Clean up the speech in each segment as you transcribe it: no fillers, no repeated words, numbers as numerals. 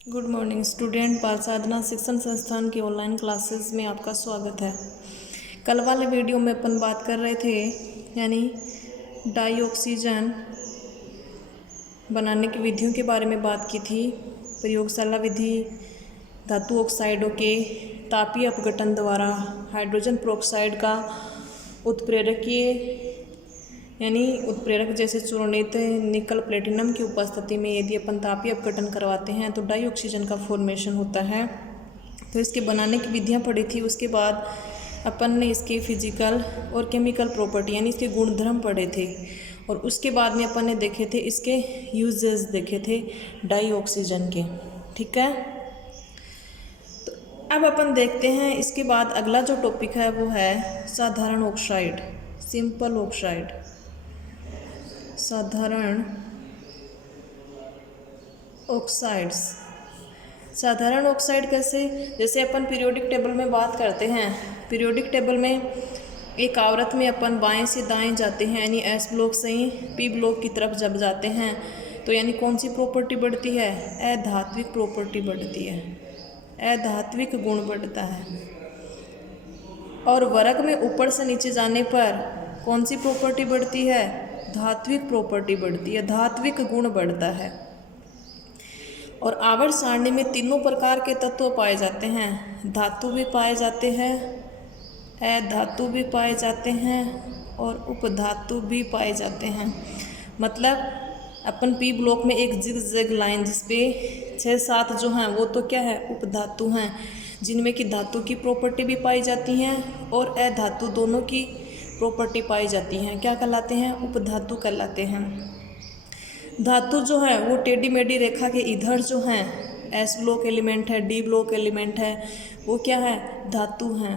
Good morning student. बाल साधना शिक्षण संस्थान की ऑनलाइन क्लासेस में आपका स्वागत है। कल वाले वीडियो में अपन बात कर रहे थे यानी डाई ऑक्सीजन बनाने की विधियों के बारे में बात की थी। प्रयोगशाला विधि, धातु ऑक्साइडों के तापीय अपघटन द्वारा हाइड्रोजन पेरोक्साइड का उत्प्रेरकीय यानी उत्प्रेरक जैसे चूर्णित निकल प्लेटिनम की उपस्थिति में यदि अपन तापीय अपघटन करवाते हैं तो डाई ऑक्सीजन का फॉर्मेशन होता है। तो इसके बनाने की विधियां पढ़ी थी। उसके बाद अपन ने इसके फिजिकल और केमिकल प्रॉपर्टी यानी इसके गुणधर्म पढ़े थे, और उसके बाद में अपन ने देखे थे इसके यूजेस देखे थे डाई ऑक्सीजन के। ठीक है, तो अब अपन देखते हैं इसके बाद अगला जो टॉपिक है वो है साधारण ऑक्साइड, सिंपल ऑक्साइड। साधारण ऑक्साइड्स, साधारण ऑक्साइड कैसे, जैसे अपन पीरियोडिक टेबल में बात करते हैं। पीरियोडिक टेबल में एक आवर्त में अपन बाएं से दाएं जाते हैं, यानी एस ब्लॉक से ही पी ब्लॉक की तरफ जब जाते हैं तो यानी कौन सी प्रॉपर्टी बढ़ती है? अधात्विक प्रॉपर्टी बढ़ती है, अधात्विक गुण बढ़ता है। और वर्ग में ऊपर से नीचे जाने पर कौन सी प्रॉपर्टी बढ़ती है? धात्विक प्रॉपर्टी बढ़ती है, धात्विक गुण बढ़ता है। और आवर्त सारणी में तीनों प्रकार के तत्व पाए जाते हैं, धातु भी पाए जाते हैं, अधातु भी पाए जाते हैं और उपधातु भी पाए जाते हैं। मतलब अपन पी ब्लॉक में एक जिग लाइन जिसपे 6-7 जो हैं वो तो क्या है? उपधातु हैं, जिनमें कि धातु की प्रॉपर्टी भी पाई जाती हैं और अधातु दोनों की प्रॉपर्टी पाई जाती हैं। क्या कहलाते हैं? उपधातु कहलाते हैं। धातु जो है वो टेढ़ी मेढ़ी रेखा के इधर जो हैं, एस ब्लॉक एलिमेंट है, डी ब्लॉक एलिमेंट है, वो क्या है? धातु हैं।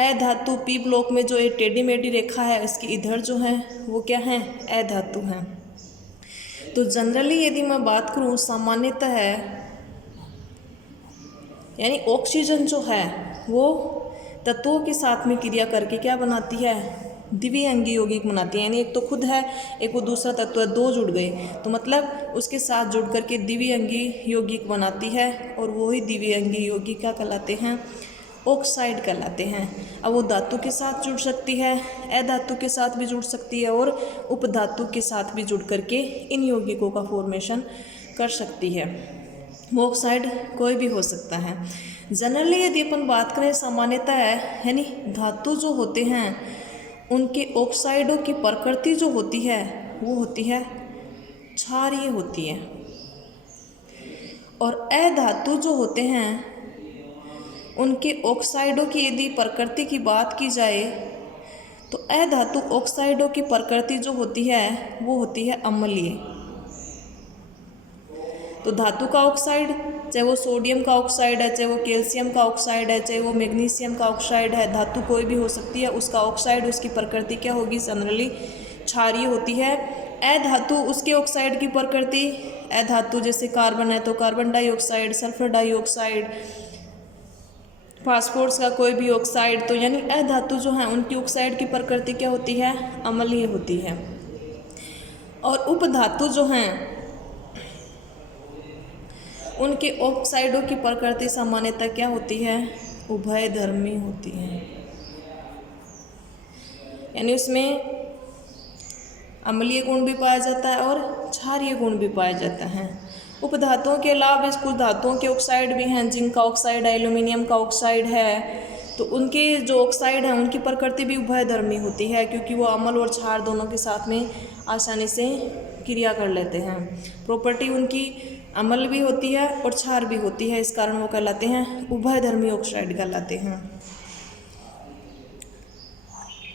अधातु पी ब्लॉक में जो एक टेढ़ी मेढ़ी रेखा है इसकी इधर जो है वो क्या है? अधातु हैं। तो जनरली यदि मैं बात करूँ सामान्यतः है यानी ऑक्सीजन जो है वो तत्वों के साथ में क्रिया करके क्या बनाती है? द्विअंगी यौगिक बनाती है। यानी एक तो खुद है, एक वो दूसरा तत्व है, दो जुड़ गए तो मतलब उसके साथ जुड़ करके द्विअंगी यौगिक बनाती है, और वही द्विअंगी यौगिक क्या कहलाते हैं? ऑक्साइड कहलाते हैं। अब वो धातु के साथ जुड़ सकती है, अधातु के साथ भी जुड़ सकती है और उपधातु के साथ भी जुड़ करके इन यौगिकों का फॉर्मेशन कर सकती है। वो ऑक्साइड कोई भी हो सकता है। जनरली यदि अपन बात करें सामान्यतः है यानी धातु जो होते हैं उनके ऑक्साइडों की प्रकृति जो होती है वो होती है क्षारीय होती है, और अधातु जो होते हैं उनके ऑक्साइडों की यदि प्रकृति की बात की जाए तो अधातु ऑक्साइडों की प्रकृति जो होती है वो होती है अम्लीय। तो धातु का ऑक्साइड, चाहे वो सोडियम का ऑक्साइड है, चाहे वो कैल्शियम का ऑक्साइड है, चाहे वो मैग्नीशियम का ऑक्साइड है, धातु कोई भी हो सकती है, उसका ऑक्साइड उसकी प्रकृति क्या होगी? जनरली क्षारीय होती है। अधातु उसके ऑक्साइड की प्रकृति, अधातु जैसे कार्बन है तो carbon dioxide, sulphur dioxide, phosphorus का कोई भी ऑक्साइड, तो यानी अधातु जो हैं उनकी ऑक्साइड की प्रकृति क्या होती है? अम्लीय होती है। और उपधातु जो हैं उनके ऑक्साइडों की प्रकृति सामान्यतः क्या होती है? उभयधर्मी होती है, यानी उसमें अम्लीय गुण भी पाया जाता है और क्षारीय गुण भी पाया जाता है। उपधातुओं के अलावा कुछ धातुओं के ऑक्साइड भी हैं, जिंक का ऑक्साइड है, एल्यूमिनियम का ऑक्साइड है, तो उनके जो ऑक्साइड हैं उनकी प्रकृति भी उभयधर्मी होती है, क्योंकि वो अम्ल और क्षार दोनों के साथ में आसानी से क्रिया कर लेते हैं। प्रॉपर्टी उनकी अम्ल भी होती है और क्षार भी होती है, इस कारण वो कहलाते हैं उभयधर्मी ऑक्साइड कहलाते हैं।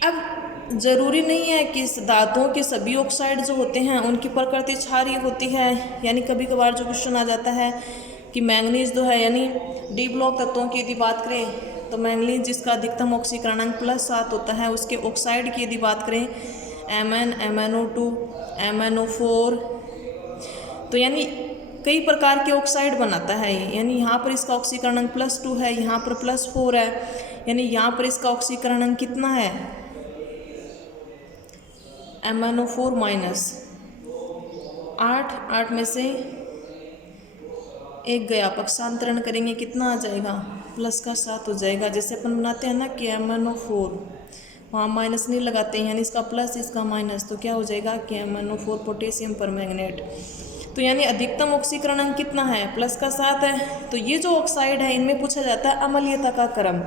अब जरूरी नहीं है कि धातुओं के सभी ऑक्साइड जो होते हैं उनकी प्रकृति क्षारीय होती है। यानी कभी कभार जो क्वेश्चन आ जाता है कि मैंगनीज जो है यानी डी ब्लॉक तत्वों की यदि बात करें तो मैंगनीज जिसका अधिकतम ऑक्सीकरणांक +7 होता है उसके ऑक्साइड की यदि बात करें Mn, MnO2, MnO4, तो यानी कई प्रकार के ऑक्साइड बनाता है ये। यानी यहाँ पर इसका ऑक्सीकरणांक +2 है, यहाँ पर +4 है, यानी यहाँ पर इसका ऑक्सीकरणांक कितना है? MnO4 -8 में से एक गया पक्षांतरण करेंगे कितना आ जाएगा, प्लस का 7 हो जाएगा। जैसे अपन बनाते हैं ना KMnO4, वहाँ माइनस नहीं लगाते हैं, यानी इसका प्लस इसका माइनस, तो क्या हो जाएगा KMnO4 पोटेशियम परमैंगनेट। तो यानी अधिकतम ऑक्सीकरण अंक कितना है, प्लस का 7 है। तो ये जो ऑक्साइड है इनमें पूछा जाता है अम्लीयता का क्रम।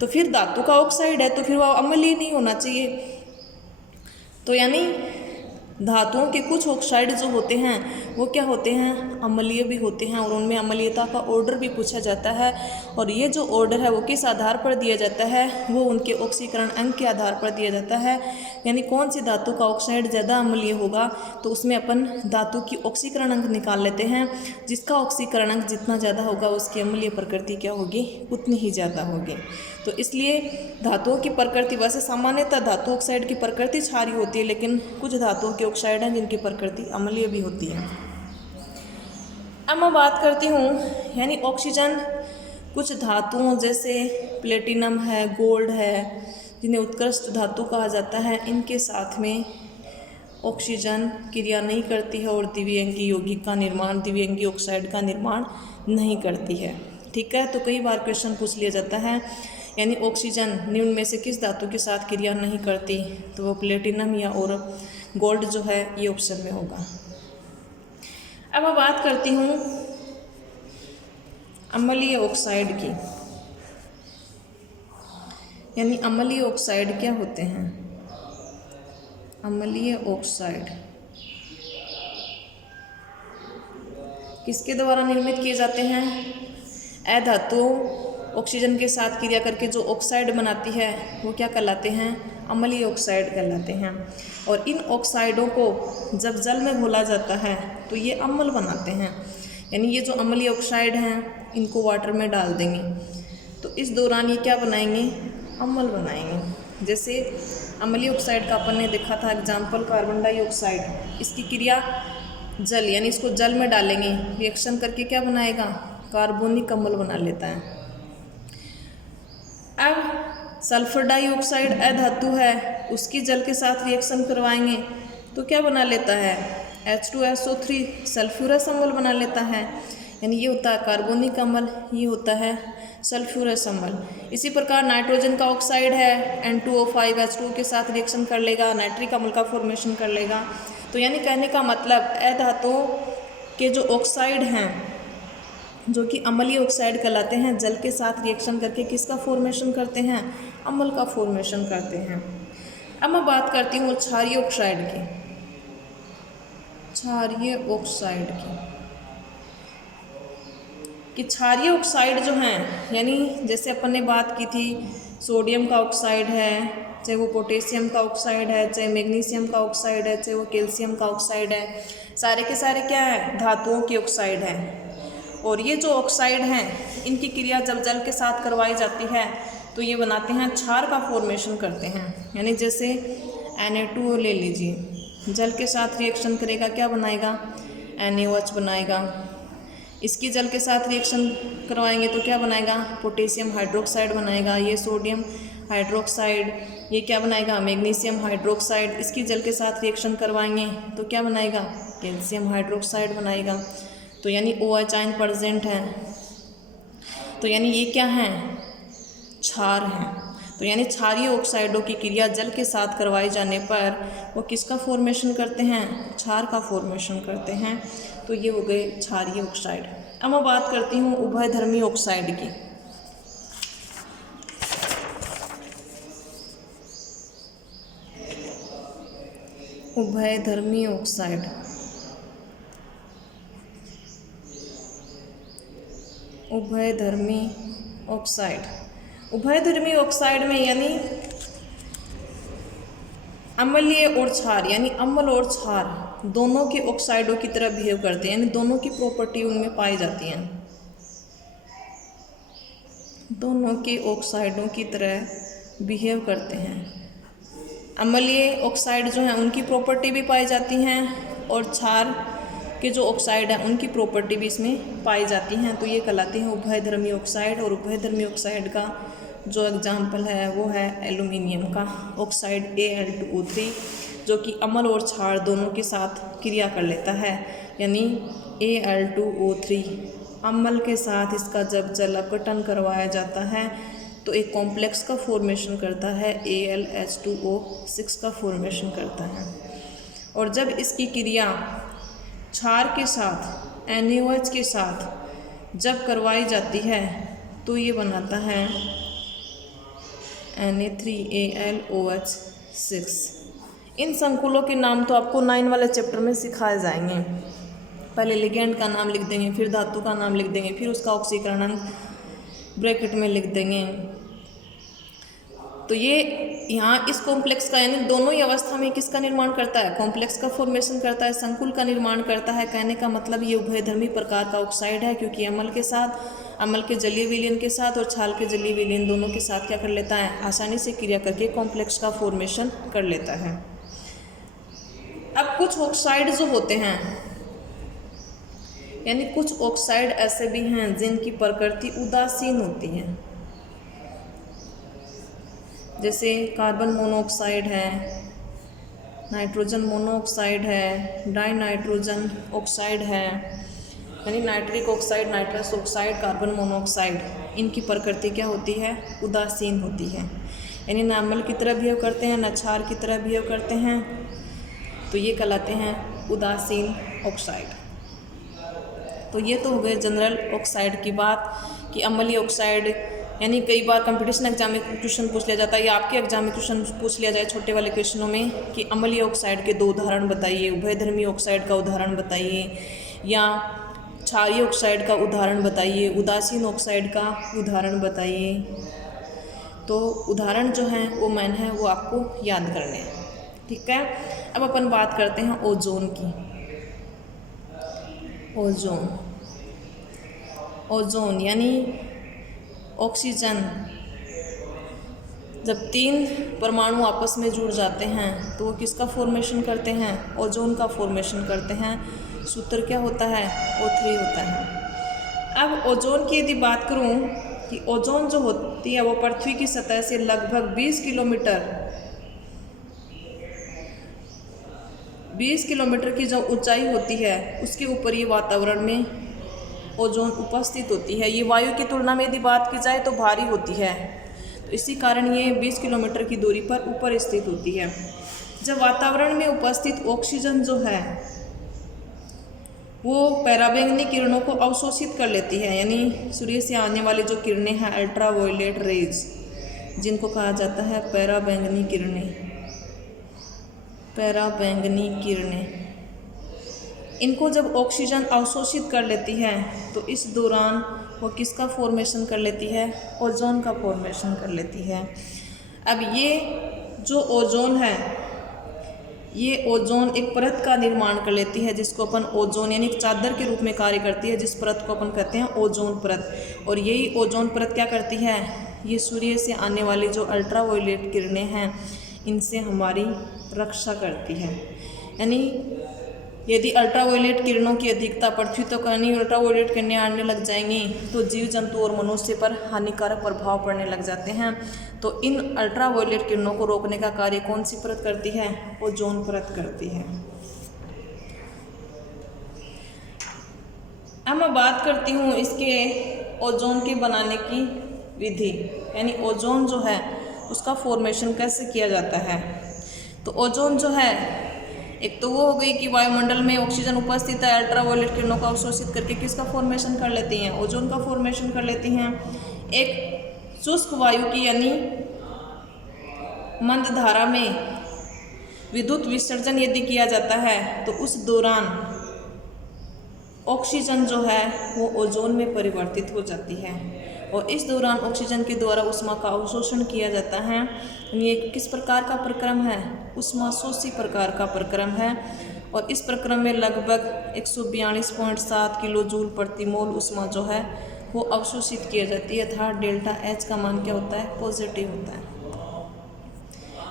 तो फिर धातु का ऑक्साइड है तो फिर वह अम्लीय नहीं होना चाहिए। तो यानी धातुओं के कुछ ऑक्साइड जो होते हैं वो क्या होते हैं, अम्लीय भी होते हैं, और उनमें अम्लीयता का ऑर्डर भी पूछा जाता है। और ये जो ऑर्डर है वो किस आधार पर दिया जाता है, वो उनके ऑक्सीकरण अंक के आधार पर दिया जाता है। यानी कौन सी धातु का ऑक्साइड ज़्यादा अम्लीय होगा तो उसमें अपन धातु की ऑक्सीकरण अंक निकाल लेते हैं। जिसका ऑक्सीकरण अंक जितना ज़्यादा होगा उसकी अम्लीय प्रकृति क्या होगी, उतनी ही ज़्यादा होगी। तो इसलिए धातुओं की प्रकृति, वैसे सामान्यतः धातु ऑक्साइड की प्रकृति क्षारीय होती है, लेकिन कुछ धातुओं के ऑक्साइड हैं जिनकी प्रकृति अम्लीय भी होती है। अब मैं बात करती हूँ यानी ऑक्सीजन कुछ धातुओं जैसे प्लेटिनम है, गोल्ड है, जिन्हें उत्कृष्ट धातु कहा जाता है, इनके साथ में ऑक्सीजन क्रिया नहीं करती है और द्विअंगी यौगिक का निर्माण, द्विअंगी ऑक्साइड का निर्माण नहीं करती है। ठीक है, तो कई बार क्वेश्चन पूछ लिया जाता है यानी ऑक्सीजन निम्न में से किस धातु के साथ क्रिया नहीं करती, तो वो प्लेटिनम या और गोल्ड जो है ये ऑप्शन में होगा। अब मैं बात करती हूँ अम्लीय ऑक्साइड की, यानी अम्लीय ऑक्साइड क्या होते हैं। अम्लीय ऑक्साइड किसके द्वारा निर्मित किए जाते हैं, अधातु ऑक्सीजन के साथ क्रिया करके जो ऑक्साइड बनाती है वो क्या कहलाते हैं, अम्लीय ऑक्साइड कहलाते हैं। और इन ऑक्साइडों को जब जल में घोला जाता है तो ये अम्ल बनाते हैं, यानी ये जो अम्लीय ऑक्साइड हैं इनको वाटर में डाल देंगे तो इस दौरान ये क्या बनाएंगे, अम्ल बनाएंगे। जैसे अम्लीय ऑक्साइड का अपन ने देखा था एग्जाम्पल कार्बन डाइऑक्साइड, इसकी क्रिया जल यानी इसको जल में डालेंगे, रिएक्शन करके क्या बनाएगा, कार्बोनिक अम्ल बना लेता है। अब सल्फर डाइऑक्साइड अधातु है, उसकी जल के साथ रिएक्शन करवाएंगे तो क्या बना लेता है, H2SO3 सल्फ्यूरस अम्ल बना लेता है। यानी ये होता है कार्बोनिक अम्ल, ये होता है सल्फ्यूरस अम्ल। इसी प्रकार नाइट्रोजन का ऑक्साइड है N2O5 H2 के साथ रिएक्शन कर लेगा, नाइट्रिक अम्ल का फॉर्मेशन कर लेगा। तो यानी कहने का मतलब अधातुओं के जो ऑक्साइड हैं जो कि अम्लीय ऑक्साइड कहलाते हैं, जल के साथ रिएक्शन करके किसका फॉर्मेशन करते हैं, अम्ल का फॉर्मेशन करते हैं। अब मैं बात करती हूँ क्षारीय ऑक्साइड की, क्षारीय ऑक्साइड की कि क्षारीय ऑक्साइड जो हैं यानी जैसे अपन ने बात की थी सोडियम का ऑक्साइड है, चाहे वो पोटेशियम का ऑक्साइड है, चाहे मैग्नीशियम का ऑक्साइड है, चाहे वो कैल्शियम का ऑक्साइड है, सारे के सारे क्या है, धातुओं के ऑक्साइड हैं। और ये जो ऑक्साइड हैं इनकी क्रिया जब जल के साथ करवाई जाती है तो ये बनाते हैं, क्षार का फॉर्मेशन करते हैं। यानी जैसे Na2O ले लीजिए, जल के साथ रिएक्शन करेगा क्या बनाएगा, NaOH बनाएगा। इसकी जल के साथ रिएक्शन करवाएंगे तो क्या बनाएगा, पोटेशियम हाइड्रोक्साइड बनाएगा। ये सोडियम हाइड्रोक्साइड ये क्या बनाएगा, मैग्नीशियम हाइड्रोक्साइड। इसकी जल के साथ रिएक्शन करवाएंगे तो क्या बनाएगा, कैल्शियम हाइड्रोक्साइड बनाएगा। तो यानी OH आयन प्रेजेंट है, तो यानी ये क्या हैं, क्षार हैं। तो यानी क्षारीय ऑक्साइडों की क्रिया जल के साथ करवाए जाने पर वो किसका फॉर्मेशन करते हैं, क्षार का फॉर्मेशन करते हैं। तो ये हो गए क्षारीय ऑक्साइड। अब मैं बात करती हूँ उभयधर्मी ऑक्साइड की। उभयधर्मी ऑक्साइड, उभयधर्मी ऑक्साइड, उभयधर्मी ऑक्साइड में यानी अम्लीय और क्षार यानी अम्ल और क्षार दोनों के ऑक्साइडों की तरह बिहेव करते हैं, यानी दोनों की प्रॉपर्टी उनमें पाई जाती हैं, दोनों के ऑक्साइडों की तरह बिहेव करते हैं। अम्लीय ऑक्साइड जो हैं उनकी प्रॉपर्टी भी पाई जाती हैं और क्षार के जो ऑक्साइड हैं उनकी प्रॉपर्टी भी इसमें पाई जाती हैं। तो ये कहलाते हैं उभयधर्मी ऑक्साइड। और उभयधर्मी ऑक्साइड का जो एग्जाम्पल है वो है एल्यूमिनियम का ऑक्साइड Al2O3, जो कि अम्ल और क्षार दोनों के साथ क्रिया कर लेता है। यानी Al2O3 अम्ल के साथ इसका जब जल अपघटन करवाया जाता है तो एक कॉम्प्लेक्स का फॉर्मेशन करता है, AlH2O6 का फॉर्मेशन करता है। और जब इसकी क्रिया क्षार के साथ NaOH के साथ जब करवाई जाती है तो ये बनाता है Na3AlOH6। इन संकुलों के नाम तो आपको 9 वाले चैप्टर में सिखाए जाएंगे। पहले लिगेंड का नाम लिख देंगे, फिर धातु का नाम लिख देंगे, फिर उसका ऑक्सीकरण ब्रैकेट में लिख देंगे। तो ये यहाँ इस कॉम्प्लेक्स का यानी दोनों ही अवस्था में किसका निर्माण करता है, कॉम्प्लेक्स का फॉर्मेशन करता है, संकुल का निर्माण करता है। कहने का मतलब ये उभयधर्मी प्रकार का ऑक्साइड है, क्योंकि अम्ल के साथ, अम्ल के जलीय विलयन के साथ और क्षार के जलीय विलयन दोनों के साथ क्या कर लेता है, आसानी से क्रिया करके कॉम्प्लेक्स का फॉर्मेशन कर लेता है। अब कुछ ऑक्साइड जो होते हैं, यानी कुछ ऑक्साइड ऐसे भी हैं जिनकी प्रकृति उदासीन होती है, जैसे कार्बन मोनोऑक्साइड है, नाइट्रोजन मोनोऑक्साइड है, डाई नाइट्रोजन ऑक्साइड है, यानी nitric oxide, nitrous oxide, carbon monoxide. इनकी प्रकृति क्या होती है, उदासीन होती है, यानी न अम्ल की तरह बिहेव करते हैं न क्षार की तरह बिहेव करते हैं, तो ये कहलाते हैं उदासीन ऑक्साइड। तो ये तो हो गए जनरल ऑक्साइड की बात कि अम्लीय ऑक्साइड, यानी कई बार कंपटीशन एग्जाम में क्वेश्चन पूछ लिया जाता है या आपके एग्जाम में क्वेश्चन पूछ लिया जाए छोटे वाले क्वेश्चनों में कि अम्लीय ऑक्साइड के 2 उदाहरण बताइए, उभयधर्मी ऑक्साइड का उदाहरण बताइए या क्षारीय ऑक्साइड का उदाहरण बताइए, उदासीन ऑक्साइड का उदाहरण बताइए। तो उदाहरण जो हैं वो मैन है वो आपको याद करने हैं, ठीक है। अब अपन बात करते हैं ओजोन की। ओजोन यानी ऑक्सीजन, जब 3 परमाणु आपस में जुड़ जाते हैं तो वो किसका फॉर्मेशन करते हैं, ओजोन का फॉर्मेशन करते हैं। सूत्र क्या होता है, O3 होता है। अब ओजोन की यदि बात करूं कि ओजोन जो होती है वो पृथ्वी की सतह से लगभग 20 किलोमीटर की जो ऊंचाई होती है उसके ऊपर ये वातावरण में ओजोन उपस्थित होती है। ये वायु की तुलना में यदि बात की जाए तो भारी होती है, तो इसी कारण ये 20 किलोमीटर की दूरी पर ऊपर स्थित होती है। जब वातावरण में उपस्थित ऑक्सीजन जो है वो पराबैंगनी किरणों को अवशोषित कर लेती है, यानी सूर्य से आने वाली जो किरणें हैं अल्ट्रावायलेट रेज, जिनको कहा जाता है पराबैंगनी किरणें, इनको जब ऑक्सीजन अवशोषित कर लेती है तो इस दौरान वो किसका फॉर्मेशन कर लेती है, ओजोन का फॉर्मेशन कर लेती है। अब ये जो ओजोन है ये ओजोन एक परत का निर्माण कर लेती है जिसको अपन ओजोन यानी एक चादर के रूप में कार्य करती है, जिस परत को अपन कहते हैं ओजोन परत। और यही ओजोन परत क्या करती है, ये सूर्य से आने वाली जो अल्ट्रावायलेट किरणें हैं इनसे हमारी रक्षा करती है। यानी यदि अल्ट्रावायलेट किरणों की अधिकता पृथ्वी तक यानी अल्ट्रावायलेट किरणें आने लग जाएंगी तो जीव जंतु और मनुष्य पर हानिकारक प्रभाव पड़ने लग जाते हैं। तो इन अल्ट्रावायलेट किरणों को रोकने का कार्य कौन सी परत करती है, ओजोन परत करती है। अब मैं बात करती हूँ इसके ओजोन के बनाने की विधि, यानी ओजोन जो है उसका फॉर्मेशन कैसे किया जाता है। तो ओजोन जो है एक तो वो हो गई कि वायुमंडल में ऑक्सीजन उपस्थित है, अल्ट्रावायलेट किरणों का अवशोषित करके किसका फॉर्मेशन कर लेती हैं, ओजोन का फॉर्मेशन कर लेती हैं। एक शुष्क वायु की यानी मंद धारा में विद्युत विसर्जन यदि किया जाता है तो उस दौरान ऑक्सीजन जो है वो ओजोन में परिवर्तित हो जाती है और इस दौरान ऑक्सीजन के द्वारा उष्मा का अवशोषण किया जाता है। ये किस प्रकार का प्रक्रम है, उष्माशोषी प्रकार का प्रक्रम है और इस प्रक्रम में लगभग 142.7 किलो जूल प्रति मोल उष्मा जो है वो अवशोषित की जाती है, अर्थात डेल्टा एच का मान क्या होता है, पॉजिटिव होता है।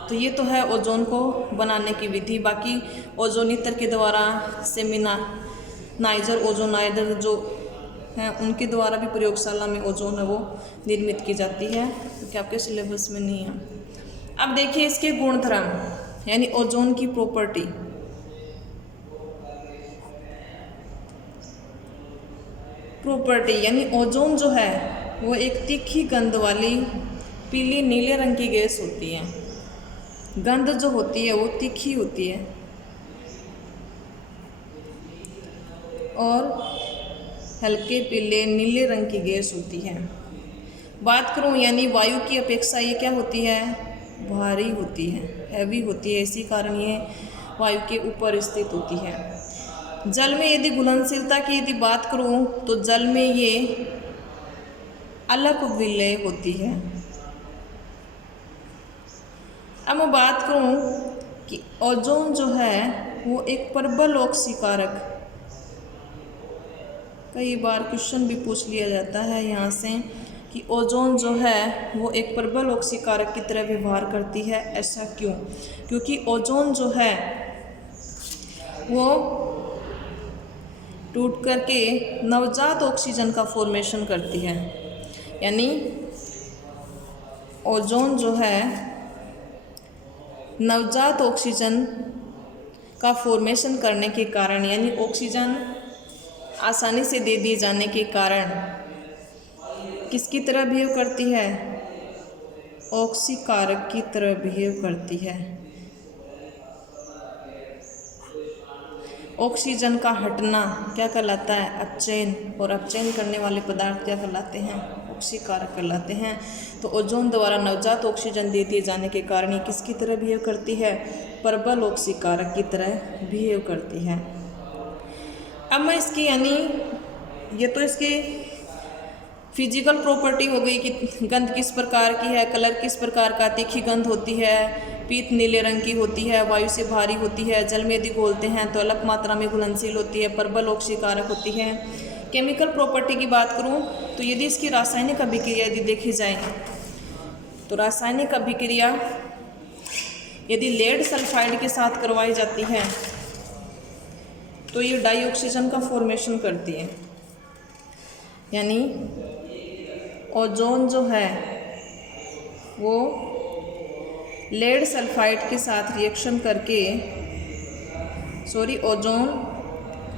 तो ये तो है ओजोन को बनाने की विधि। बाकी ओजोनितर के द्वारा सेमिनाइजर ओजोनाइजर जो हैं उनके द्वारा भी प्रयोगशाला में ओजोन है वो निर्मित की जाती है, क्योंकि आपके सिलेबस में नहीं है। अब देखिए इसके गुणधर्म यानी ओजोन की प्रॉपर्टी यानी ओजोन जो है वो एक तीखी गंध वाली पीली नीले रंग की गैस होती है। गंध जो होती है वो तीखी होती है और हल्के पीले नीले रंग की गैस होती है। बात करूं यानी वायु की अपेक्षा ये क्या होती है, भारी होती है, हैवी होती है, इसी कारण ये वायु के ऊपर स्थित होती है। जल में यदि घुलनशीलता की यदि बात करूं तो जल में ये अलग विलय होती है। अब मैं बात करूं कि ओजोन जो है वो एक प्रबल ऑक्सीकारक, कई बार क्वेश्चन भी पूछ लिया जाता है यहाँ से कि ओजोन जो है वो एक प्रबल ऑक्सीकारक की तरह व्यवहार करती है। ऐसा क्यों? क्योंकि ओजोन जो है वो टूट करके नवजात ऑक्सीजन का फॉर्मेशन करती है। यानी ओजोन जो है नवजात ऑक्सीजन का फॉर्मेशन करने के कारण यानी ऑक्सीजन आसानी से दे दिए जाने के कारण किसकी तरह बिहेव करती है, ऑक्सीकारक की तरह बिहेव करती है। ऑक्सीजन का हटना क्या कहलाता है, अपचयन, और अपचयन करने वाले पदार्थ क्या कहलाते हैं, ऑक्सीकारक कहलाते हैं। तो ओजोन द्वारा नवजात ऑक्सीजन दे दिए जाने के कारण ये किसकी तरह बिहेव करती है, प्रबल ऑक्सीकारक की तरह बिहेव करती है। अब मैं इसकी यानी ये तो इसकी फिजिकल प्रॉपर्टी हो गई कि गंध किस प्रकार की है, कलर किस प्रकार का, तीखी गंध होती है, पीत नीले रंग की होती है, वायु से भारी होती है, जल में यदि घोलते हैं तो अलग मात्रा में घुलनशील होती है, प्रबल ऑक्सीकारक होती है। केमिकल प्रॉपर्टी की बात करूं तो यदि इसकी रासायनिक अभिक्रिया यदि देखी जाए तो रासायनिक अभिक्रिया यदि लेड सल्फाइड के साथ करवाई जाती है तो ये डाइऑक्सीजन का फॉर्मेशन करती है। यानी ओजोन जो है वो लेड सल्फाइड के साथ रिएक्शन करके ओजोन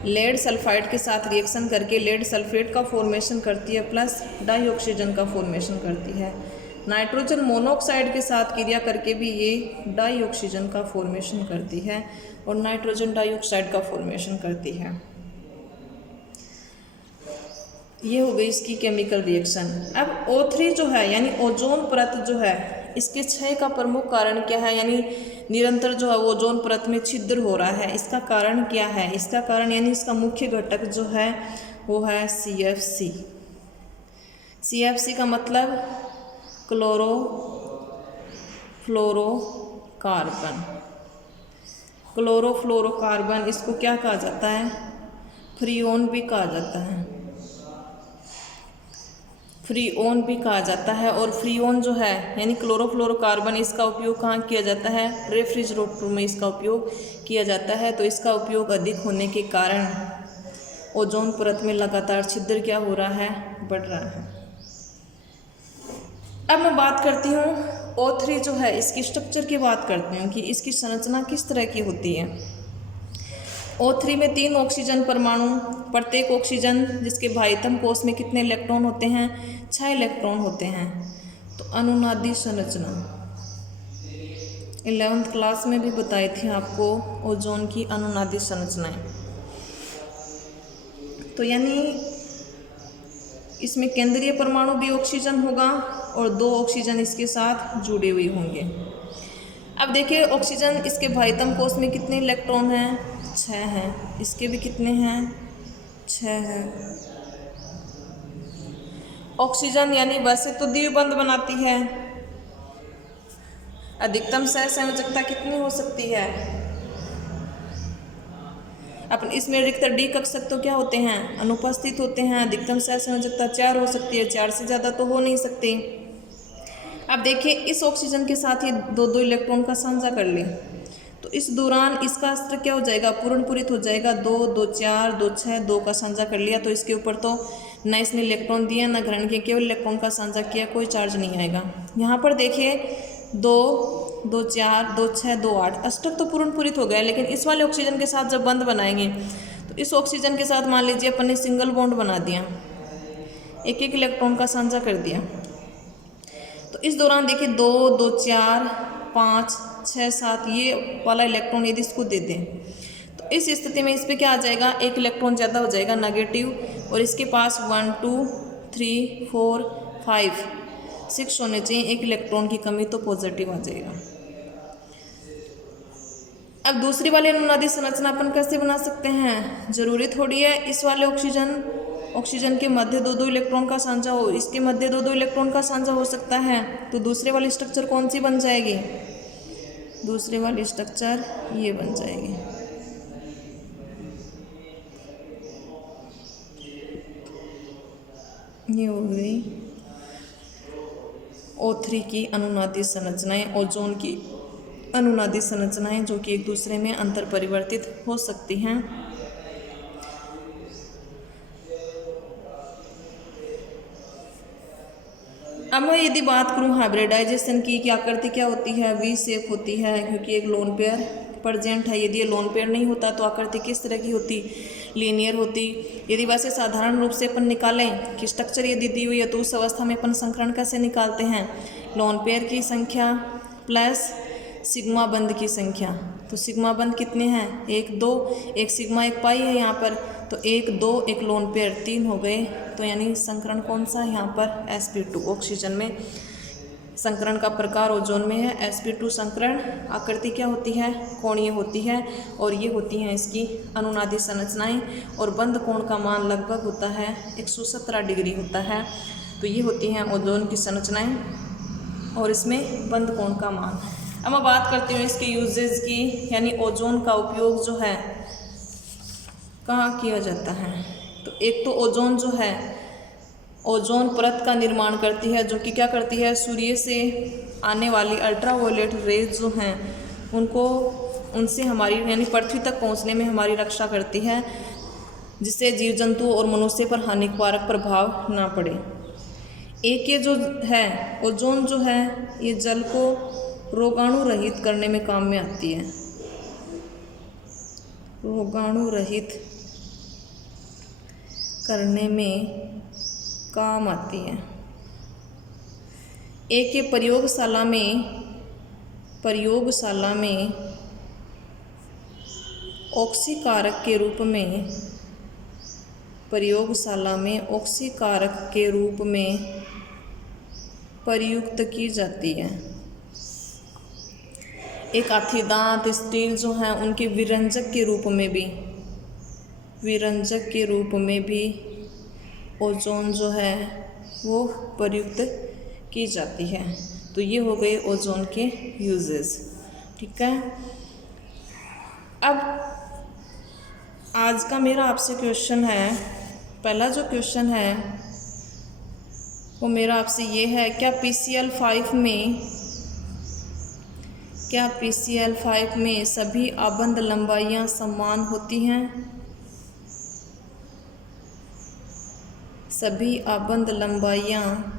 लेड सल्फाइड के साथ रिएक्शन करके लेड सल्फेट का फॉर्मेशन करती है प्लस डाइऑक्सीजन का फॉर्मेशन करती है। नाइट्रोजन मोनोऑक्साइड के साथ क्रिया करके भी ये डाइऑक्सीजन का फॉर्मेशन करती है और नाइट्रोजन डाइऑक्साइड का फॉर्मेशन करती है। ये हो गई इसकी केमिकल रिएक्शन। अब O3 जो है यानी ओजोन परत जो है इसके क्षय का प्रमुख कारण क्या है, यानी निरंतर जो है वो ओजोन परत में छिद्र हो रहा है, इसका कारण क्या है? इसका कारण यानी इसका मुख्य घटक जो है वो है CFC। CFC का मतलब क्लोरो फ्लोरोकार्बन। क्लोरोफ्लोरोकार्बन इसको क्या कहा जाता है, फ्रीओन भी कहा जाता है, फ्रीओन भी कहा जाता है। और फ्रीओन जो है यानी क्लोरोफ्लोरोकार्बन इसका उपयोग कहाँ किया जाता है, रेफ्रिजरेटर में इसका उपयोग किया जाता है। तो इसका उपयोग अधिक होने के कारण ओजोन परत में लगातार छिद्र क्या हो रहा है, बढ़ रहा है। अब मैं बात करती हूँ O3 जो है इसकी स्ट्रक्चर की बात करती हूँ कि इसकी संरचना किस तरह की होती है। O3 में 3 ऑक्सीजन परमाणु, प्रत्येक ऑक्सीजन जिसके बाह्यतम कोश में कितने इलेक्ट्रॉन होते हैं, 6 इलेक्ट्रॉन होते हैं। तो अनुनादी संरचना 11th क्लास में भी बताई थी आपको ओजोन की अनुनादी संरचनाएं। तो यानी इसमें केंद्रीय परमाणु भी ऑक्सीजन होगा और 2 ऑक्सीजन इसके साथ जुड़े हुए होंगे। अब देखिए ऑक्सीजन इसके बाह्यतम कोश में कितने इलेक्ट्रॉन हैं, 6 हैं। इसके भी कितने हैं, 6 हैं। ऑक्सीजन यानी वैसे तो द्विबंध बनाती है, अधिकतम सहसंयोजकता कितनी हो सकती है, अपन इसमें रिक्त डी कक्षक तो क्या होते हैं, अनुपस्थित होते हैं। अधिकतम सहसंयोजकता 4 हो सकती है, 4 से ज़्यादा तो हो नहीं सकती। अब देखिए इस ऑक्सीजन के साथ ये 2-2 इलेक्ट्रॉन का साझा कर ले तो इस दौरान इसका अस्त्र क्या हो जाएगा, पूर्णपूरित हो जाएगा। 2, 2, 4, 2, 6, 2 का साझा कर लिया तो इसके ऊपर तो न इसने इलेक्ट्रॉन दिया न ग्रहण किया, केवल इलेक्ट्रॉन का साझा किया, कोई चार्ज नहीं आएगा। यहाँ पर देखिए 2, 2, 4, 2, 6, 2, 8 अष्टक तो पूर्णपूरित हो गया। लेकिन इस वाले ऑक्सीजन के साथ जब बंध बनाएंगे तो इस ऑक्सीजन के साथ मान लीजिए अपन ने सिंगल बॉन्ड बना दिया एक एक इलेक्ट्रॉन का साझा कर दिया। तो इस दौरान देखिए 2 2 4 5 6 7 ये वाला इलेक्ट्रॉन यदि इसको दे दें तो इस स्थिति में इस पर क्या आ जाएगा, एक इलेक्ट्रॉन ज़्यादा हो जाएगा नेगेटिव, और इसके पास 1 2 3 4 5 6 होने चाहिए, एक इलेक्ट्रॉन की कमी तो पॉजिटिव आ जाएगा। अब दूसरी वाली अनुनादी संरचना अपन कैसे बना सकते हैं, जरूरी थोड़ी है इस वाले ऑक्सीजन के मध्य 2 2 इलेक्ट्रॉन का साझा हो, इसके मध्य 2 2 इलेक्ट्रॉन का साझा हो सकता है। तो दूसरे वाली स्ट्रक्चर कौन सी बन जाएगी, दूसरे वाली स्ट्रक्चर ये बन जाएगी। ये हो गई O3 की अनुनादी संरचनाएं, ओजोन की अनुनादी संरचनाएं जो कि एक दूसरे में अंतर परिवर्तित हो सकती हैं। अब मैं यदि बात करूं हाइब्रिडाइजेशन की आकृति क्या होती है, वी शेप होती है, क्योंकि एक लोन पेयर प्रेजेंट है। यदि ये लोन पेयर नहीं होता तो आकृति किस तरह की होती, लीनियर होती। यदि वैसे साधारण रूप से अपन निकालें कि स्ट्रक्चर यदि दी हुई है तो उस अवस्था में अपन संकरण कैसे निकालते हैं, लोन पेयर की संख्या प्लस सिग्मा बंध की संख्या। तो सिग्मा बंध कितने हैं, 1 2, एक सिग्मा एक पाई है यहाँ पर, तो 1 2 एक लोन पेयर 3 हो गए। तो यानी संकरण कौन सा है यहाँ पर, sp2। ऑक्सीजन में संकरण का प्रकार ओजोन में है sp2 संकरण। आकृति क्या होती है, कोणीय होती है, और ये होती हैं इसकी अनुनादी संरचनाएं, और बंध कोण का मान लगभग होता है 117 डिग्री होता है। तो ये होती हैं ओजोन की संरचनाएं और इसमें बंध कोण का मान। अब मैं बात करती हूँ इसके यूजेस की, यानी ओजोन का उपयोग जो है कहाँ किया जाता है। तो एक तो ओजोन जो है ओजोन परत का निर्माण करती है, जो कि क्या करती है, सूर्य से आने वाली अल्ट्रावायलेट रेज जो हैं उनसे हमारी यानी पृथ्वी तक पहुंचने में हमारी रक्षा करती है, जिससे जीव जंतु और मनुष्य पर हानिकारक प्रभाव ना पड़े। एक ये जो है ओजोन जो है ये जल को रोगाणु रहित करने में काम में आती है, रोगाणु रहित करने में काम आती है। एक ये प्रयोगशाला में ऑक्सीकारक के रूप में प्रयुक्त की जाती है। एक हाथी दांत स्टील जो हैं उनके विरंजक के रूप में भी ओजोन जो है वो प्रयुक्त की जाती है। तो ये हो गए ओजोन के यूजेस, ठीक है। अब आज का मेरा आपसे क्वेश्चन है, पहला जो क्वेश्चन है वो मेरा आपसे ये है, क्या PCl5 में सभी आबंध लंबाइयाँ समान होती हैं? सभी आबंध लंबाइयाँ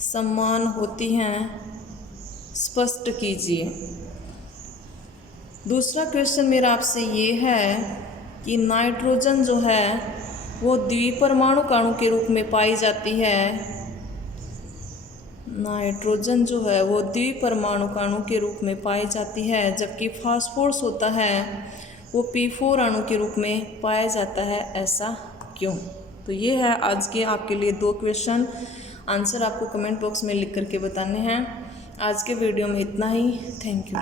समान होती हैं, स्पष्ट कीजिए। दूसरा क्वेश्चन मेरा आपसे ये है कि नाइट्रोजन जो है वो द्विपरमाणु कणों के रूप में पाई जाती है। नाइट्रोजन जो है वो द्विपरमाणु कणों के रूप में पाई जाती है, जबकि फास्फोरस होता है वो P4 अणु के रूप में पाया जाता है, ऐसा क्यों? तो ये है आज के आपके लिए 2 क्वेश्चन, आंसर आपको कमेंट बॉक्स में लिख करके बताने हैं। आज के वीडियो में इतना ही, थैंक यू।